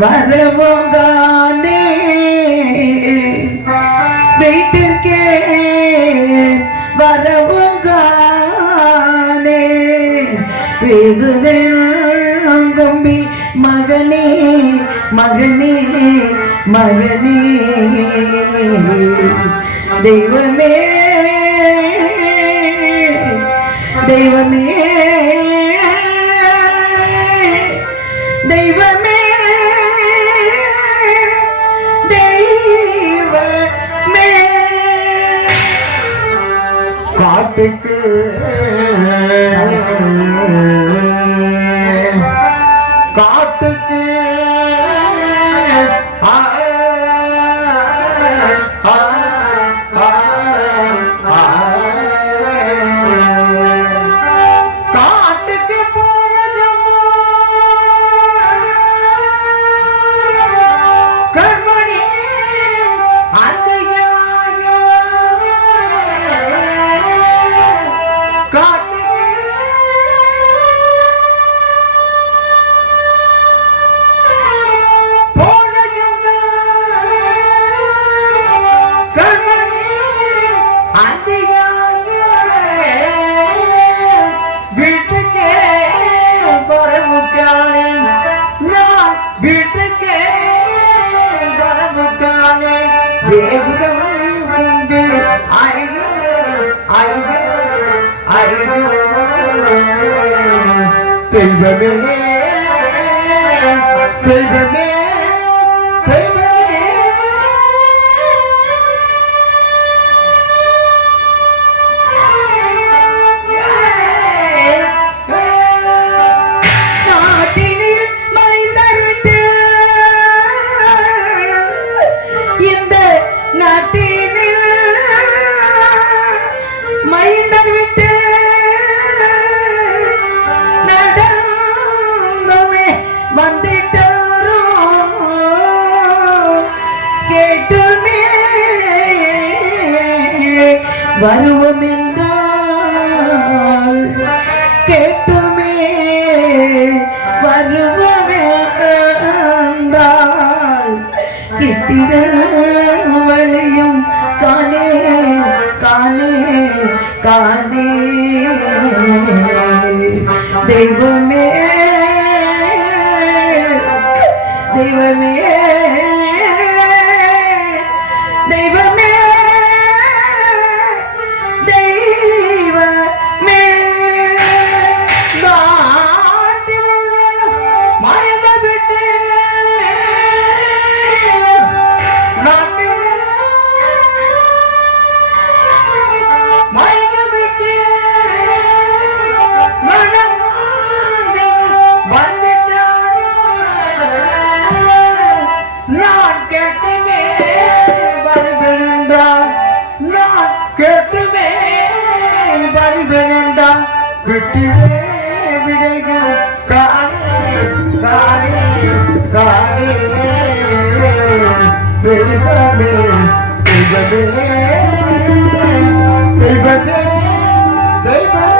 வரவோங்கானே வீட்டிற்கே வரவோங்கானே வெகுதம்பி மகனே மகனே மகனே தெய்வமே தெய்வமே தெய்வமே தெய்வமே காட்டுக்கு காட்டுக்கு தெய்வமே தெய்வமே வருவோம் என்றால் கேட்டுமே வருவோம் என்றால் கிட்டிட வழியும் காணே காணே காணே தெய்வமே தெய்வமே தெய்வமே தெய்வமே தெய்வமே நாட்டில் மயங்க விட்டு நாட்டில் மயங்க விட்டு நான் கேட்டுமே வருவெனுண்டா நான் கேட்டுமே வருவெனுண்டா கிட்டிலே விடைகள் காணே காணே காணே தெய்வமே தெய்வமே தெய்வமே தெய்வமே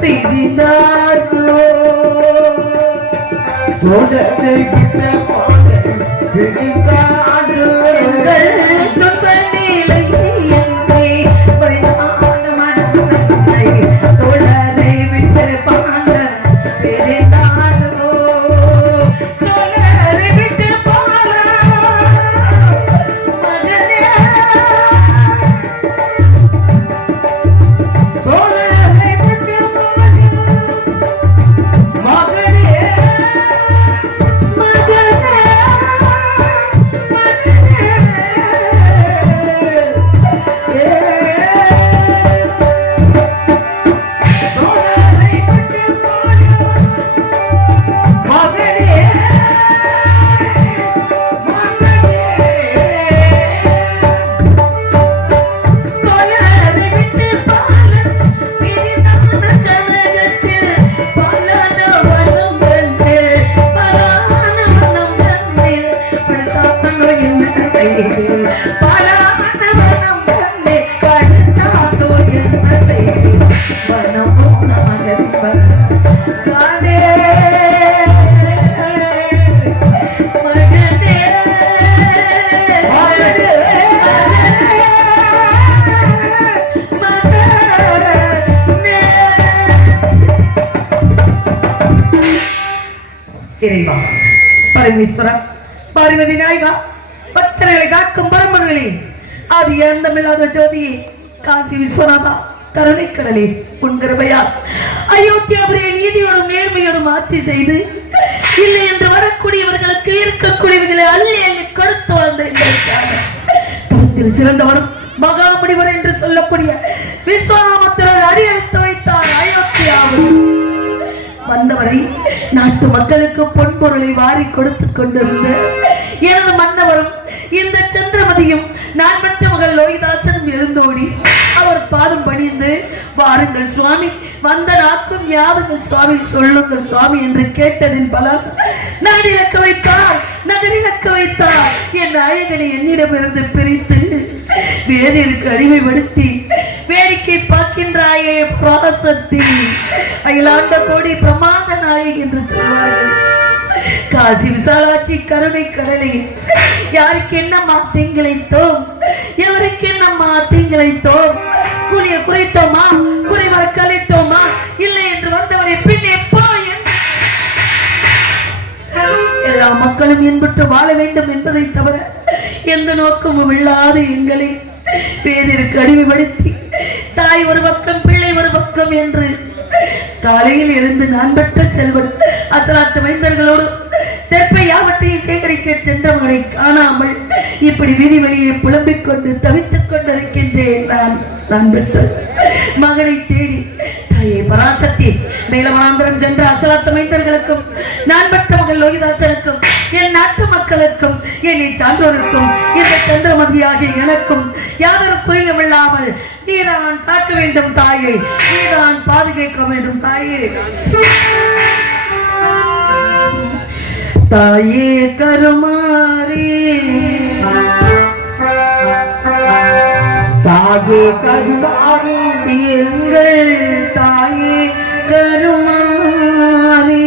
பிரிந்தாரோ உடலை விட்ட பாடை பிரிந்தாரோ துன்ப நிலை என்னை பரிதான மனதை தோழரை விட்டு பாட பிரிந்தாரோ தோழரை விட்டு பாட மகனே தோழரை விட்டு பாட மகனே இறைவா பரமேஸ்வரா பார்வதி நாயகா பக்தர்களை காக்கும் பரம்பர்களே அது அந்தமில்லாத ஜோதியே காசி விஸ்வநாதா கருணைக்கடலே உன் கிருபையால் அயோத்தியாபுரிய நீதியோடும் நேர்மையோடும் ஆட்சி செய்து இல்லை என்று வரக்கூடியவர்களுக்கு இருக்கக்கூடியவர்களை அள்ளி அள்ளி கொடுத்து வாழ்ந்த எங்களுக்காக தவத்தில் சிறந்தவரும் மகாமுடிவர் என்று சொல்லக்கூடிய விஸ்வாமித்திரர் அடியெடுத்து வைத்தார் அயோத்தியாவில் வந்தவரை நாட்டு மக்களுக்கு பொன்பொருளை வாரி கொடுத்துக் கொண்டிருந்த எனது மன்னவரும் இந்த சந்திரமதியும் நான் பெற்ற மகள் லோகிதாசனும் எழுந்தோடி அவர் பாதம் பணிந்து வாருங்கள் சுவாமி வந்த நாக்கும் யாதுங்கள் சுவாமி சொல்லுங்கள் சுவாமி என்று கேட்டதின் பலன் நான் இழக்க வைத்தார் நகர் இழக்க வைத்தார் என் நாயகனை என்னிடமிருந்து பிரித்து வேதிற்கு அடிமைப்படுத்தி வேடிக்கை பார்க்கின்றாயே பராசக்தி அகிலாண்ட கோடி பிரமாத நாயகி என்று சொல்வார்கள் காசி விசாலாட்சி கருணை கடலே யாருக்கு என்னம்மா தீங்கிழைத்தோம் எவருக்கு என்னம்மா தீங்கிழைத்தோம் கூலிய குறைத்தோமா குறைவர கலைத்தோமா இல்லை என்று வந்தவரை பின்னே போ எல்லா மக்களும் என்பற்று வாழ வேண்டும் என்பதை தவிர எந்த நோக்கமும் இல்லாத எங்களை வேதிற்கு அடிமைப்படுத்தி தாய் ஒரு பக்கம் பிள்ளை ஒரு பக்கம் என்று காலையில் எழுந்து நான் பெற்ற செல்வன் அசலாத்து மைந்தர்களோடு தெற்பை யாவற்றையும் சேகரிக்க சென்றவனை காணாமல் இப்படி வீதி வெளியே புலம்பிக் கொண்டு தவித்துக் கொண்டிருக்கின்றேன். நான் பெற்ற மகனை தேடி தாயை பராசக்தி மேலமாந்திரம் சென்ற அசலாத்து மைந்தர்களுக்கும் நான் பெற்ற மகள் லோகிதாசனுக்கும் என் நாட்டு மக்களுக்கும் என்னை சான்றோருக்கும் இந்த சந்திரமதியாகிய எனக்கும் யாதொரு குறையமில்லாமல் நீதான் காக்க வேண்டும் தாயை, நீதான் பாதுகாக்க வேண்டும் தாயே. தாயே கருமாரி தாயே கருமாரி எங்கள் தாயே கருமாரி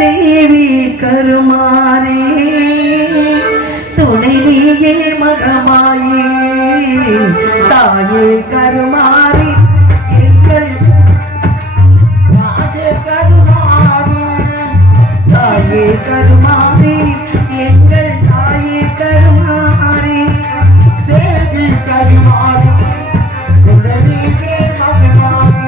தேவி கருமாரி துணை நீயே மகமாயே தாயே கருமாரி எங்கள் தாயே கருமாரி தாயே கருமாரி எங்கள் தாயே கருமாரி தேவி கருமாரி குலதீவே மகமாரி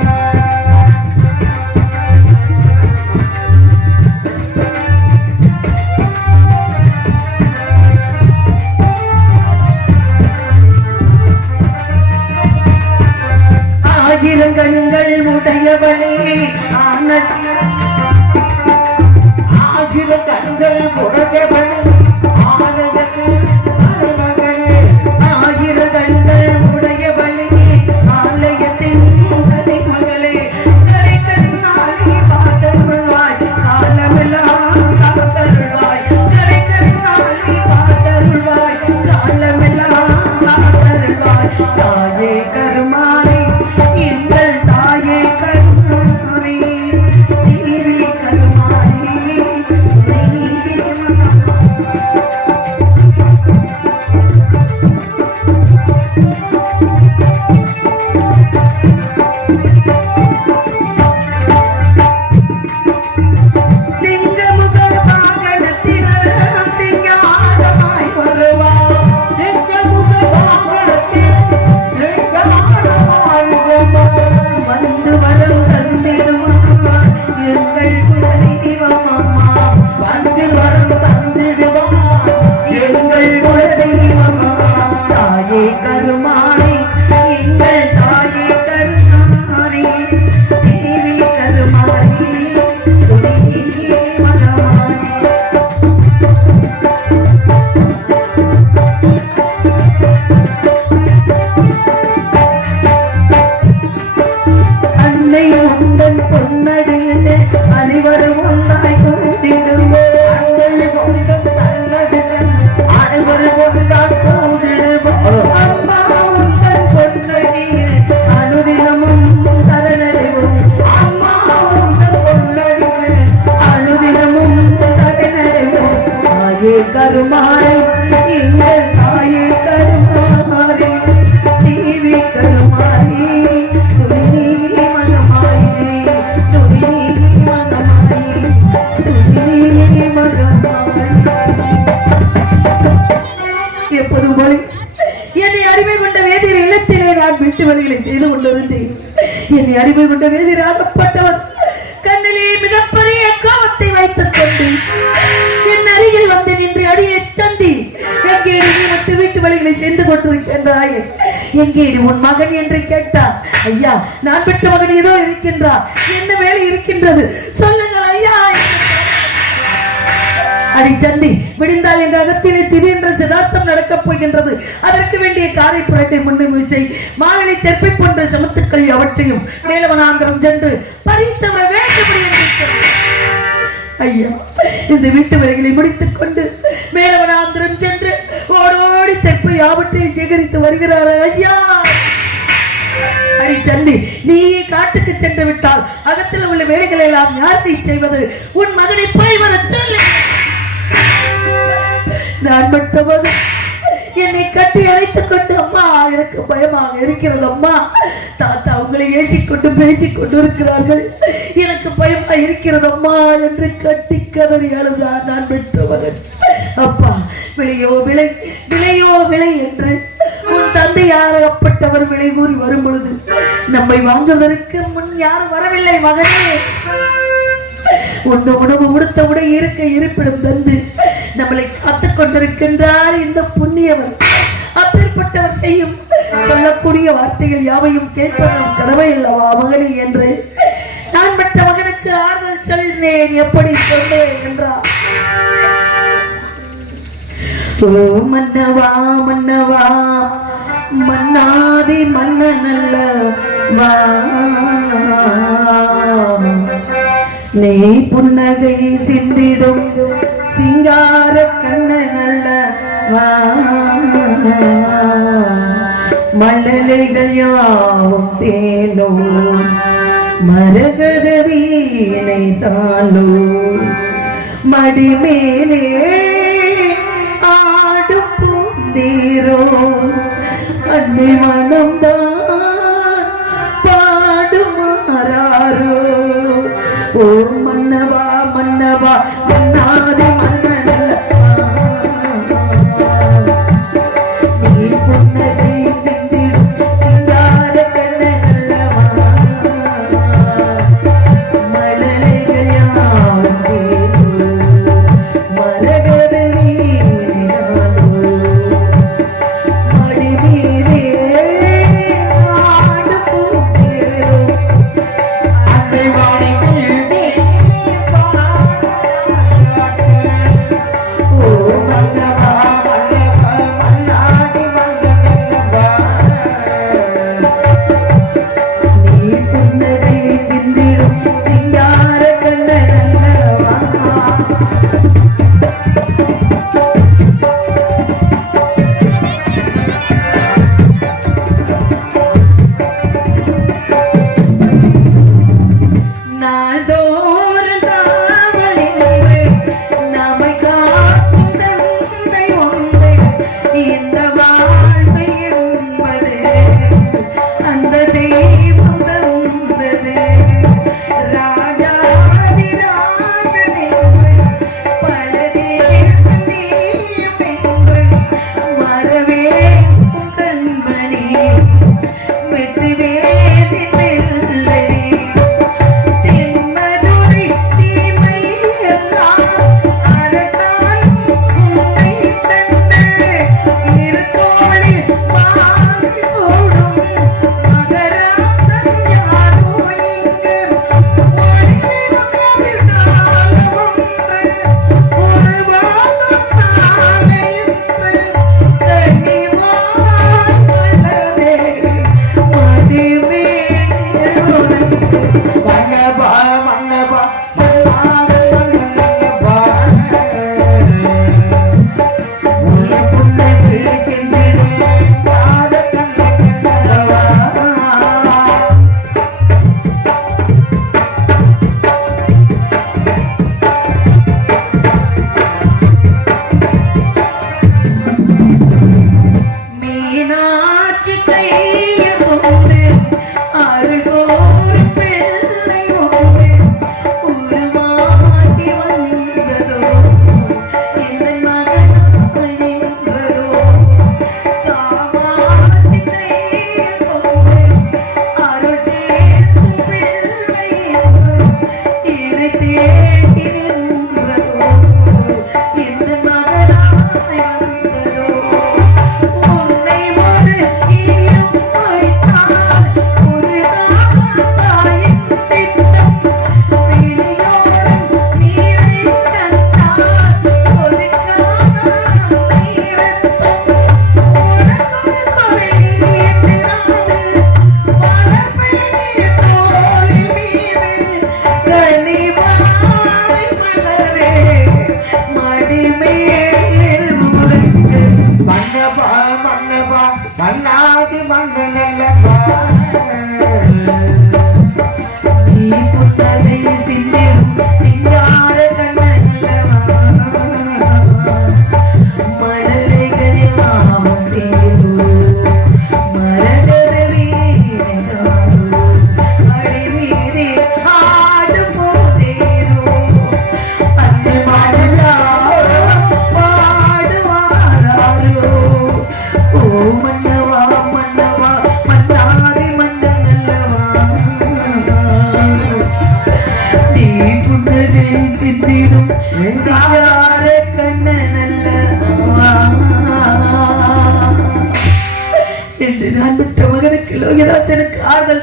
ஆயிரங்கண்கள் உடையவளே ஆயிரம் கண்கள் உடையவளே ஆலயத்தில் மருமகளே ஆயிரங்கண்கள் உடையவளே ஆலயத்தின் மகளே கரைக்கண்ணாலே பார்த்தருள்வாய் காலமெல்லாம் காத்தருள்வாய் கரைக்கண்ணாலே பார்த்தருள்வாய் காலமெல்லாம் காத்தருள்வாய் தாயே கருமாரி வந்து வரம் தந்திடுமா எங்கள் குலதெய்வம் அம்மா வந்து வரம் தந்திடுவான் எங்கள் குலதெய்வம் அம்மா. தாயே கருமாரி எங்கள் தாயே கருமாரி தேவி கருமாரி துணை மகமாரி. அன்னை உந்தன் பொன்னடியிலே அனைவரும் ஒன்றாய் கூடிடுவோம். அன்னை கொண்டன் நல்லதில் அனைவரும் கொண்டான் கூடிடுவோம். அம்மா உந்தன் பொன்னடியில் அனுதினமும் சரணடைவோம். அம்மா உந்தன் பொன்னடியில் அனுதினமும் சரணடைவோம். தாயே கருமாரி எங்கள் தாயே கருமாரி தேவி கருமாரி துணி மகமாரி துணி மகமாரி துணி மகமாரி. எப்போதும் போல என்னை அடிமை கொண்ட வேதியர் இல்லத்திலே நான் வீட்டு வேலைகளை செய்து கொண்டிருந்தேன். என்னை அடிமை கொண்ட வேதியர் ஆகப்பட்டவர் கண்ணிலே மிகப்பெரிய கோபத்தை வைத்துக் கொண்டு என் அருகில் வந்து நின்று அடியை தந்தி எங்கே நீ விட்டு வீட்டு வேலைகளை செய்து கொண்டிருக்கின்றாய், எங்கே உன் மகன் என்று கேட்டார். ஐயா, நான் பெற்ற மகன் ஏதோ இருக்கின்றார், என்ன வேலை இருக்கின்றது சொல்லுங்கள் ஐயா. அதை சந்தி விடிந்தால் என்ற அகத்திலே திடீரென்ற சிதார்த்தம் நடக்கப் போகின்றது. அதற்கு வேண்டிய காரை புரட்டை முன்னிலை மாவிலை தெற்பை போன்ற சமத்துக்கள் அவற்றையும் மேலவனாந்திரம் சென்று பறித்தவர வேண்டும். ஐயா, இந்த வீட்டு வேலைகளை முடித்துக் கொண்டு மேலவனாந்திரம் சென்று ஓடோடி தெற்பை யாவற்றையும் சேகரித்து வருகிறார். ஐயா அடி சந்தி, நீ காட்டுக்கு சென்று விட்டால் அகத்தில் உள்ள வேலைகளை எல்லாம் யார் நீ செய்வது? உன் மகனை போய் வர சொல்லு. நான் மட்டும் என்னை கட்டி அணைத்துக் கொண்டு அம்மா எனக்கு பயமாக இருக்கிறது அம்மா, தாத்தா உங்களை ஏசிக்கொண்டு பேசிக் கொண்டு இருக்கிறார்கள், எனக்கு பயமா இருக்கிறது அம்மா என்று கட்டி கதறி அழுதார் நான் பெற்ற மகன். அப்பா, விலையோ விலை விலையோ விலை என்று உன் தந்தை யாரப்பட்டவர் விலை கூறி வரும் பொழுது நம்மை வாங்குவதற்கு முன் யாரும் வரவில்லை மகனே. உண்ண உணவு உடுத்த உடை இருக்க இருப்பிடம் தந்து நம்மளை காத்துக் கொண்டிருக்கின்றார் இந்த புண்ணியவர். அப்பேற்பட்டவர் செய்யும் சொல்லக்கூடிய வார்த்தைகள் யாவையும் கேட்பது நம் கடமை அல்லவா மகனே என்று நான் பெற்ற மகனுக்கு ஆறுதல் சொல்கிறேன். எப்படி சொன்னேன் என்றார். ஓ மன்னவா மன்னவா மன்னாதி மன்னனல்ல வா, நீ புன்னகை சிந்திடும் சிங்கார கண்ணனல்ல வா, மழலைகள் யாவும் தேனோ மரகத வீணை தானோ, மடிமேலே ஆடும் பூந்தீரோ அன்னை மனம்தான் பாடுமாறாரோ. ஓ மன்னவா மன்னவா மன்னாதி மன்னனல்ல நீ புன்னகை சிந்திடும் சிங்கார கண்ணனல்லவா, மழலைகள் யாவும் தேனோ மரகத வீணை மடிமீரே ஆடும் பூந்தீரோ அன்னை வாடி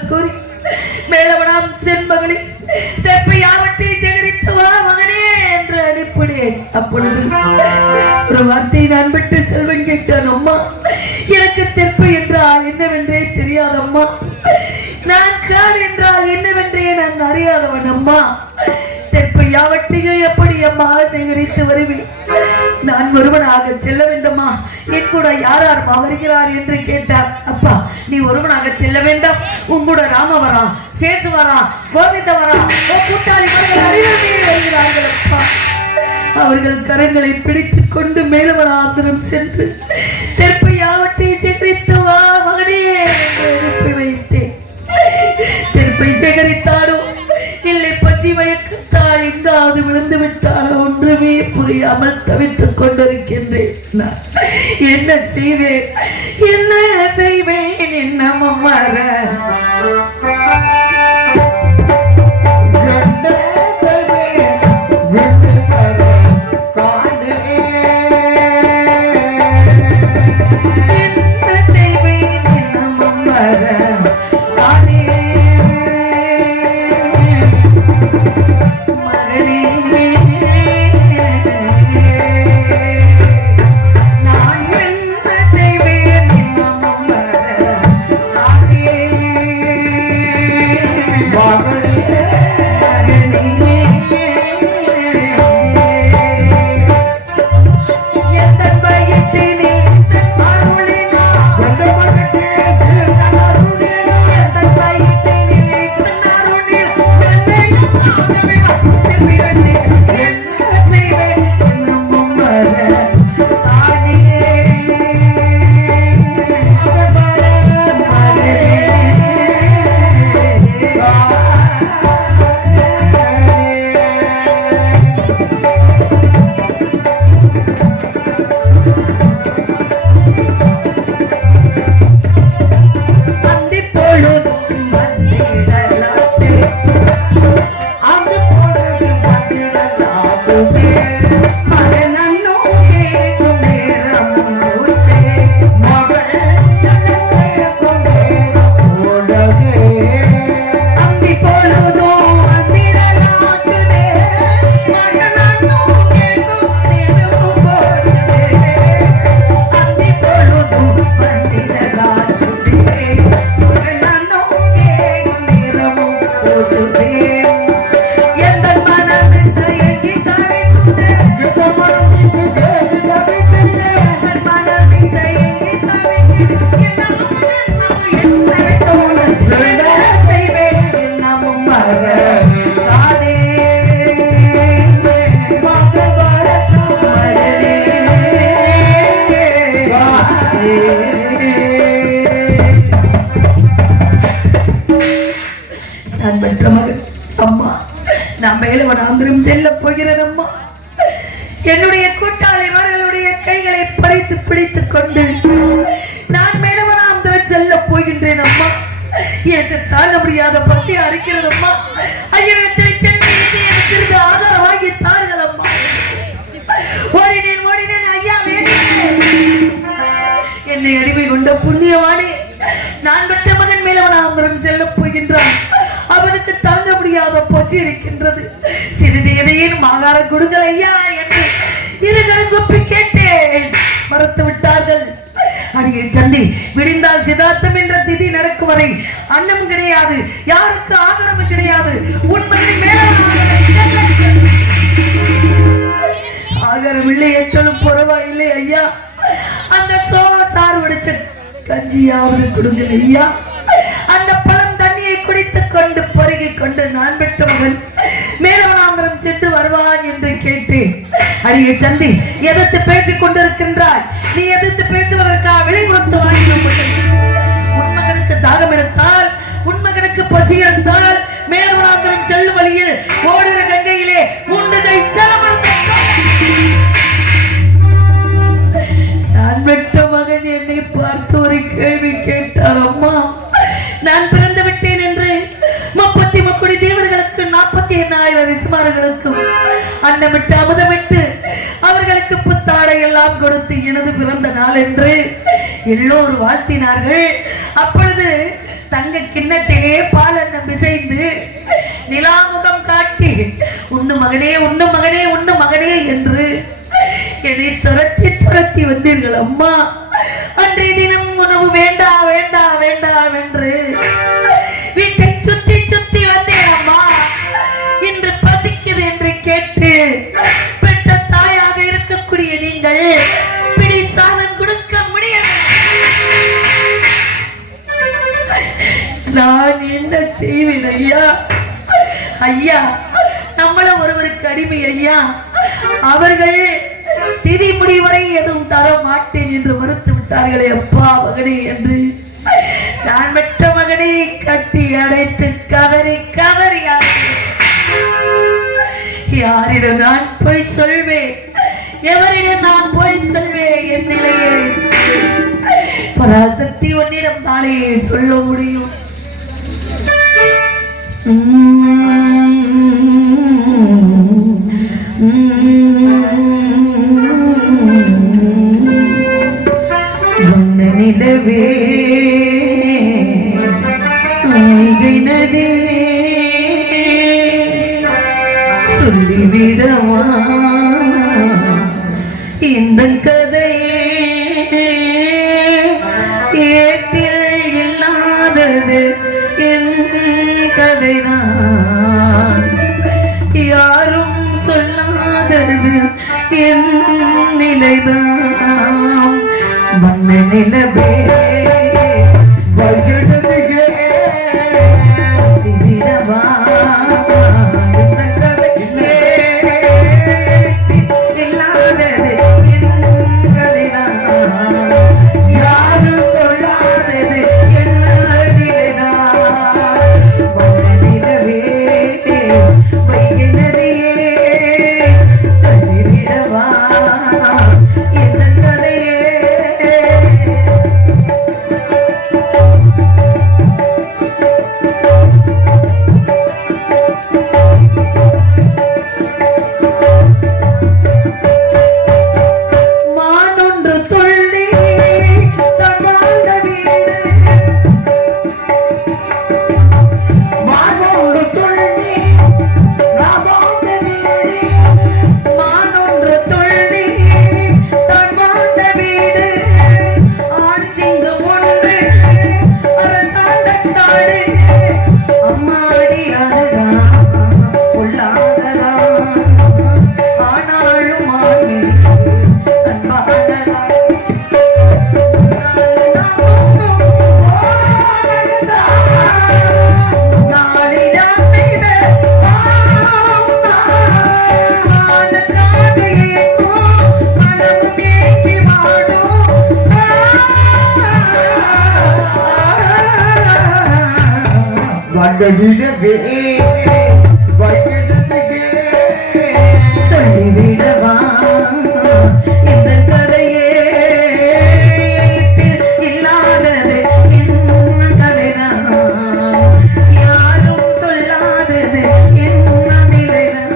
கூறி மேலவனாம் செண்மகளே தெப்பை யாவற்றை சேகரித்து வா மகனே என்று அனுப்பினேன். அப்பொழுது ஒரு வார்த்தை நான் விட்டு செல்வன் கேட்டான். அம்மா, எனக்கு தெப்பை என்றால் என்னவென்றே தெரியாதம்மா. நான் காடு என்றால் என்னவென்றே நான் அறியாதவன் அம்மா. தெப்பை யாவற்றையும் எப்படி அம்மா சேகரித்து வருவேன்? நான் ஒருவனாக செல்ல வேண்டுமா? என் கூட யார் யார் வருகிறார் என்று கேட்டார். அப்பா, நீ ஒருவனாக செல்ல வேண்டாம், உங்கூட ராம வரா, சேசு வரா, கோவிந்த வரா, கூட்டாளி வருகிறார்கள் அப்பா. அவர்கள் கரங்களை பிடித்துக் கொண்டு மேலவனாந்திரம் சென்று தெப்பை யாவற்றை சேகரித்து வா மகனே என்று அனுப்பி வைத்தேன். தெப்பை சேகரித்தாடோ இல்லை பசி மயக்கத்தால் எங்காவது விழுந்து விட்டாலோ ஒன்றுமே புரியாமல் தவித்துக் கொண்டிருக்கின்றேன். நான் என்ன செய்வேன் என்ன மம்மர நான் பெற்ற மகன் அம்மா. நான் மேலவனாந்திரம் செல்ல போகிறேன் அம்மா. என்னுடைய கூட்டாளிமார்களுடைய கைகளை பறித்து பிடித்துக் கொண்டு நான் மேலவனாந்திரம் செல்ல போகின்றேன் அம்மா. எனக்கு தாங்க முடியாத பசியா இருக்கிறது அம்மா. ஐயனிடத்தில் சென்று எனக்கு ஆதாரமாகி தார்கள் அம்மா. ஓடினேன் ஐயா, என்னை அடிமை கொண்ட புண்ணியவானே, நான் பெற்ற மகன் மேலவனாந்திரம் செல்ல போகின்றான். அவனுக்கு தாங்க முடியாத பசி இருக்கின்றது. சிறிது எதையும் ஆகார கொடுங்கள் ஐயா என்று இருகரம் கூப்பி கேட்டேன். மறுத்து விட்டார்கள். அடியை சந்தி விடிந்தால் சிதார்த்தம் என்ற திதி நடக்கும் வரை அன்னமும் கிடையாது, யாருக்கு ஆகாரமும் கிடையாது. உண்மையில் மேல ஆகாரம் இல்லை எத்தனும் பரவாயில்லை ஐயா. அந்த சாறு வடிச்ச கஞ்சியாவது கொடுங்கள் ஐயா. அந்த பழம் தண்ணியை குடித்துக் கொண்டு பருகிக் கொண்டு நான் பெற்ற மகன் மேலவனாந்திரம் சென்று வருவான் என்று கேட்டேன். அடியை சந்தி, எதிர்த்து பேசிக் கொண்டிருக்கின்றாய். நீ எதிர்த்து பேசுவதற்காக விலை கொடுத்து வாங்கிக்கப்பட்டது. உன் மகனுக்கு தாகம் எடுத்தால், உன் மகனுக்கு பசி எடுத்தால் மேலவனாந்திரம் செல்லும் வழியில் ஓடுகிற கங்கையிலே உண்டதை நான் பெற்ற மகன் என்னை பார்த்து ஒரு கேள்வி கேட்டார். அம்மா, நான் பிறந்து விட்டேன் என்று 33 தேவர்களுக்கு 48,000 ரிசுமார்களுக்கும் அன்னமிட்டு அமுதமிட்டு அவர்களுக்கு புத்தாடை எல்லாம் கொடுத்து எனது பிறந்த நாள் என்று எல்லோரும் வாழ்த்தினார்கள். அப்பொழுது தங்க கிண்ணத்திலே பாலன்னம் பிசைந்து நிலாமுகம் காட்டி உண்ணு மகனே உண்ணு மகனே உண்ணு மகனே என்று என்னை துரத்தி துரத்தி வந்தீர்கள் அம்மா. அன்றைய தினம் உணவு வேண்டா வேண்டா வேண்டாம் என்று வீட்டை சுத்தி சுத்தி வந்தேன் அம்மா. இன்று பசிக்குது என்று கேட்டு பெற்ற தாயாக இருக்கக்கூடிய நீங்கள் பிடி சாதம் கொடுக்க முடியும். நான் என்ன செய்வேன் ஐயா? ஐயா, நம்மள ஒருவருக்கு அடிமை ஐயா. அவர்கள் திதி முடிவரை எதுவும் தர மாட்டேன் என்று மறுத்து விட்டார்களே அப்பா மகனே என்று நான் மற்ற மகனை கட்டி அடைத்து கதறி கதறி யாரிடம் நான் போய் சொல்வேன்? எவரிடம் நான் போய் சொல்வேன்? என் நிலையை பராசக்தி உன்னிடம் தானே சொல்ல முடியும். நிலவே நதே சொல்லிவிடவா இந்த கதையே ஏட்டில் இல்லாதது என் கதைதான், யாரும் சொல்லாதது என் நிலைதான். வண்ண நிலவே வயடுதிகே சிவிடவா இந்த கதையே இல்லாதது என் கதைதான், யாரும் சொல்லாதது என் நிலைதான். வண்ண நிலவே வைகினதியே சொல்லிவிடவா இந்த கதையே. நிலவே வைகினதிகே சொல்லிவிடவா இந்த கதையே இல்லாதது என் கதைதான், யாரும் சொல்லாதது என் நிலைதான்.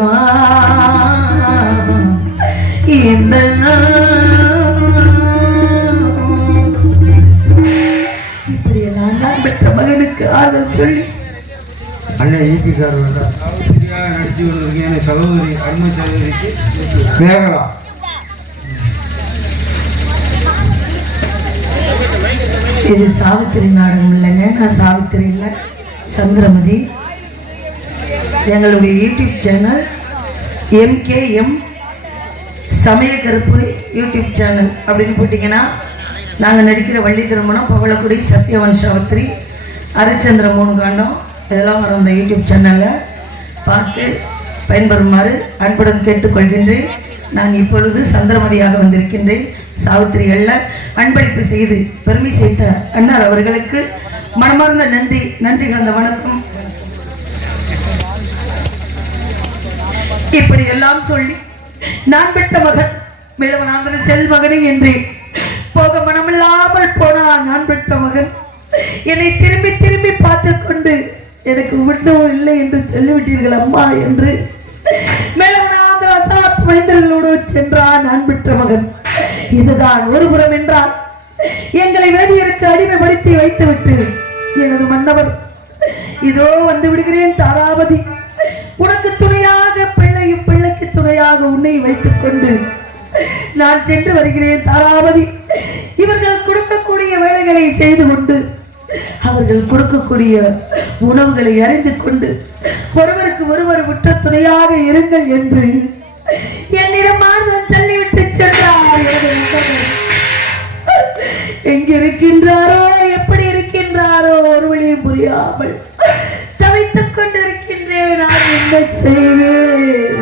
வா இந்த இப்படியெல்லாம் நான் பெற்ற மகனுக்கு ஆதல் சொல்லி அண்ணன் ஈபிக்கார் நடிச்சு கொண்டிருக்கேன் சகோதரி அருமை சகோதரிக்கு மேகலா. இது சாவித்திரி நாடகம் இல்லைங்க, நான் சாவித்திரி இல்லை, சந்திரமதி. எங்களுடைய YouTube channel MKM Samayakaruppu YouTube channel அப்படின்னு போட்டிங்கன்னா நாங்கள் நடிக்கிற வள்ளி திருமணம், பவளக்குடி, சத்யவன் சாவித்திரி, ஹரிச்சந்திர 3 காண்டம் இதெல்லாம் வரும் அந்த யூடியூப் சேனலில் பார்த்து பயன்பெறுமாறு அன்புடன் கேட்டுக்கொள்கின்றேன். நான் இப்பொழுது சந்திரமதியாக வந்திருக்கின்றேன். சாவித்திரிகளில் அன்பளிப்பு செய்து பெருமை சேர்த்த அண்ணார் அவர்களுக்கு மனமார்ந்த நன்றி கலந்த வணக்கம். இப்படி எல்லாம் சொல்லி நான் பெற்ற மகன் மேலவனாந்திர செல் மகனே என்றேன். போக மனமில்லாமல் போனான் நான் பெற்ற மகன். என்னை திரும்பி திரும்பி பார்த்து கொண்டு எனக்கு விட்டவும் இல்லை என்று சொல்லிவிட்டீர்கள் அம்மா என்று மேலவனாந்திர அசாத் மைந்தர்களோடு சென்றான் நான் பெற்ற மகன். இதுதான் ஒரு புறம் என்றால் எங்களை வேதியருக்கு அடிமைப்படுத்தி வைத்துவிட்டு எனது மன்னவர் இதோ வந்து விடுகிறேன் தாராபதி, உனக்கு துணையாக பிள்ளையும் பிள்ளைக்கு துணையாக உன்னை வைத்துக் கொண்டு நான் சென்று வருகிறேன் தாராபதி. இவர்கள் கொடுக்கக்கூடிய வேலைகளை செய்து கொண்டு அவர்கள் கொடுக்கக்கூடிய உணவுகளை அறிந்து கொண்டு ஒருவருக்கு ஒருவர் விட்ட துணையாக இருங்கள் என்று என்னிடம் ஆறுதல் சொல்லிவிட்டு சென்றார். எங்கிருக்கின்றாரோ எப்படி இருக்கின்றாரோ ஒரு வழியும் புரியாமல் தவித்துக் கொண்டிருக்கின்றேன். நான் என்ன செய்வேன்?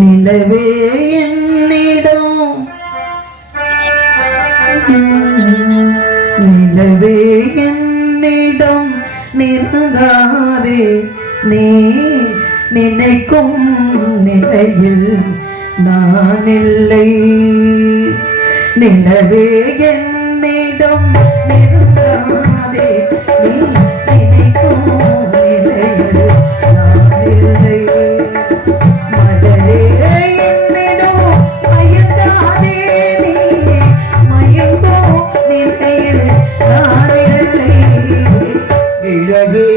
நிலவே என்னிடம், நிலவே என்னிடம் நெருங்காதே, நீ நினைக்கும் நிலையில் நான் இல்லை. நிலவே என்னிடம் நெருங்காதே, நீ நினைக்கும் நிலையில் நான் இல்லை. மலரே என்னிடம் மயங்காதே, நீ மயங்கும் நிலையில் நான் இல்லை. நிலவே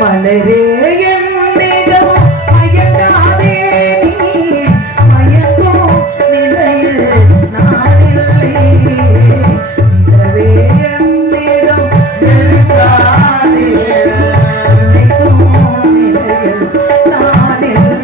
மலரே என்னிடம் மயங்காதே, நீ மயங்கும் நிலையில் நான் இல்லை. நிலவே என்னிடம் நெருங்காதே, மயங்கும் நிலையில் நான் இல்லை.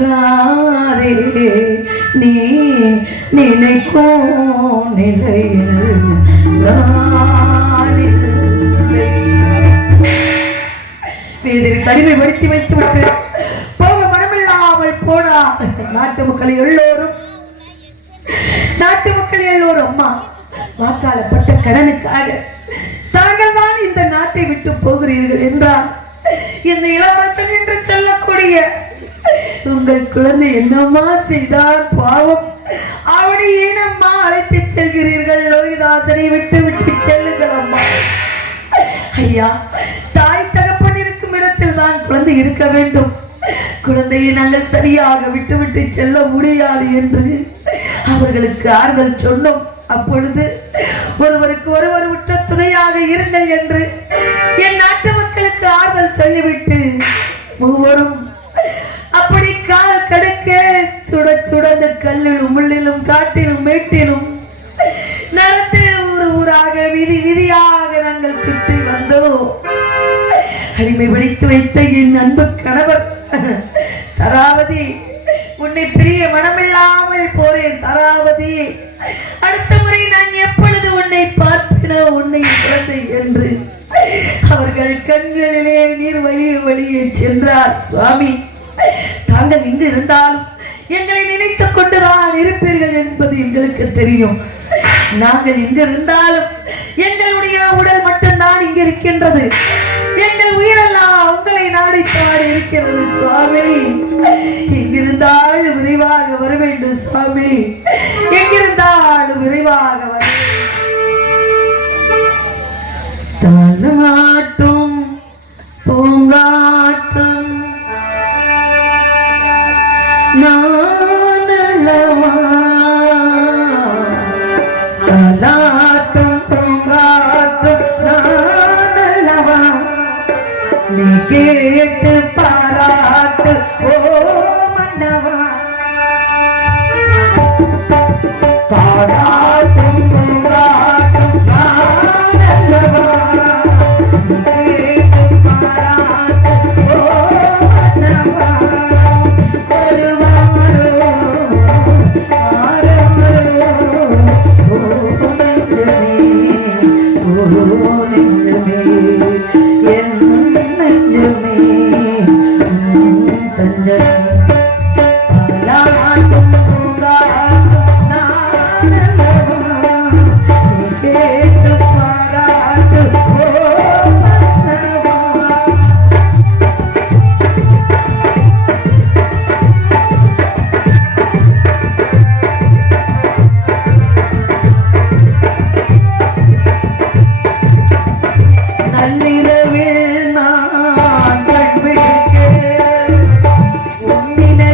கலங்காதே நீ நினைக்கும் நிலையில் நான் இல்லை. வேதிற்கு அடிமைப்படுத்தி வைத்துவிட்டு போக மனமில்லாமல் போனார். நாட்டு மக்கள் எல்லோரும் அம்மா வாக்காளப்பட்ட கடனுக்காக தாங்கள் தான் இந்த நாட்டை விட்டு போகிறீர்கள் என்றால் இந்த இளவரசன் என்று சொல்லக்கூடிய உங்கள் குழந்தை என்னம்மா செய்தான் பாவம், அவனை ஏனம்மா அழைத்து செல்கிறீர்கள்? லோகிதாசனை விட்டு விட்டு செல்லுங்கள் அம்மா. ஐயா, தாய் தகப்பன் இருக்கும் இடத்தில் தான் குழந்தை இருக்க வேண்டும். குழந்தையை நாங்கள் தனியாக விட்டுவிட்டு செல்ல முடியாது என்று அவர்களுக்கு ஆறுதல் சொன்னோம். அப்பொழுது ஒருவருக்கு ஒருவர் உற்ற துணையாக இருங்கள் என்று என் நாட்டு மக்களுக்கு ஆறுதல் சொல்லிவிட்டு ஒவ்வொரும் அப்படி கால் கடுக்க சுட சுடந்த கல்லிலும் முள்ளிலும் காட்டிலும் மேட்டிலும் நடந்து ஊராக விதியாக நாங்கள் சுற்றி வந்தோம். அடிமை படித்து வைத்த என் அன்பு கணவர் தராவதி, உன்னை பிரிய மனமில்லாமல் போறேன் தராவதி. அடுத்த முறை நான் எப்பொழுது உன்னை பார்ப்பேனோ உன்னை குழந்தை என்று அவர்கள் கண்களிலே நீர் வழியே சென்றார். சுவாமி, தாங்கள் இங்கு இருந்தாலும் எங்களை நினைத்துக் கொண்டுதான் இருப்பீர்கள் என்பது எங்களுக்கு தெரியும். நாங்கள் இங்கு இருந்தாலும் எங்களுடைய உடல் மட்டும்தான் இங்கு இருக்கின்றது. எங்கள் உயிரெல்லாம் உங்களை நாடித்தான் இருக்கிறது. சுவாமி, எங்கிருந்தால் விரைவாக வர வேண்டும். சுவாமி, எங்கிருந்தால் விரைவாக வர தாளமாட்டும் பூங்காற்றும் நானல்லவா, தாளாட்டும் பூங்காற்றும் நானல்லவா, நீ கேட்டு பாராட்டு ஓ மன்னவா. தாளாட்டும் பூங்காற்றும் நானல்லவா, நள்ளிரவில் நான் கண்விழிக்க உன்னினை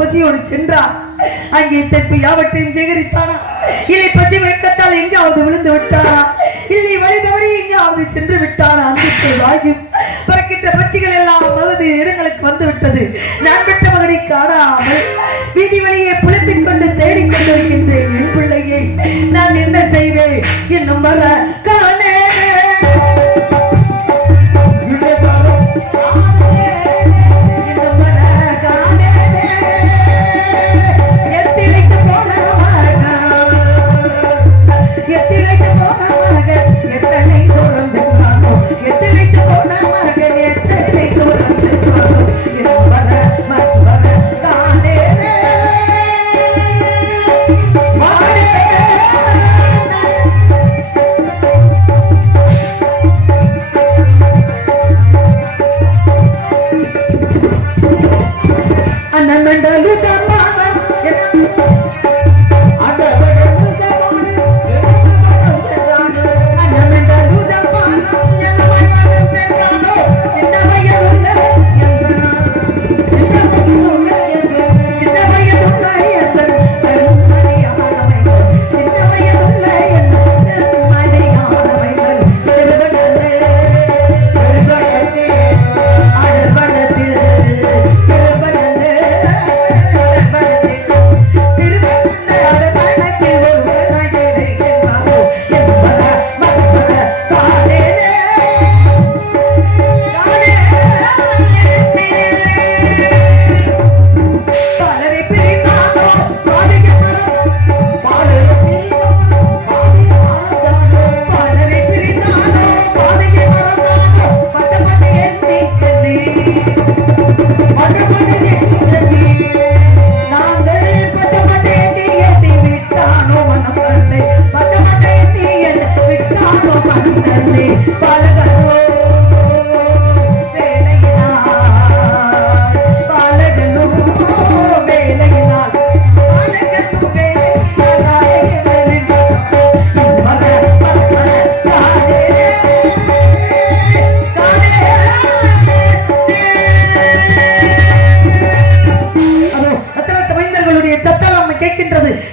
பசியோடு சென்றான். அங்கே தற்பி யாவற்றையும் சேகரித்தானா? இல்லை பசி வைக்கத்தால் எங்காவது விழுந்து விட்டானா? இல்லை வழி தவறி எங்காவது சென்று விட்டானா? அந்த வாயு பறக்கின்ற பச்சிகள் எல்லாம் மகது இடங்களுக்கு வந்து விட்டது. நான் பெற்ற மகனை காணாமல் வீதி வழியே புலப்பிக் கொண்டு தேடிக்கொண்டிருக்கின்றேன். என் பிள்ளையை நான் என்ன செய்வேன்? என்னும் வர காணே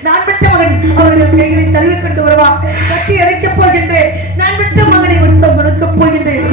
நான் பெற்ற மகன் அவர்கள் கைகளை தழுவி கொண்டு வருவா. கட்டி அடைக்கப் போகின்றேன். நான் பெற்ற மகனை விட்டு கொடுக்கப் போகின்றேன்.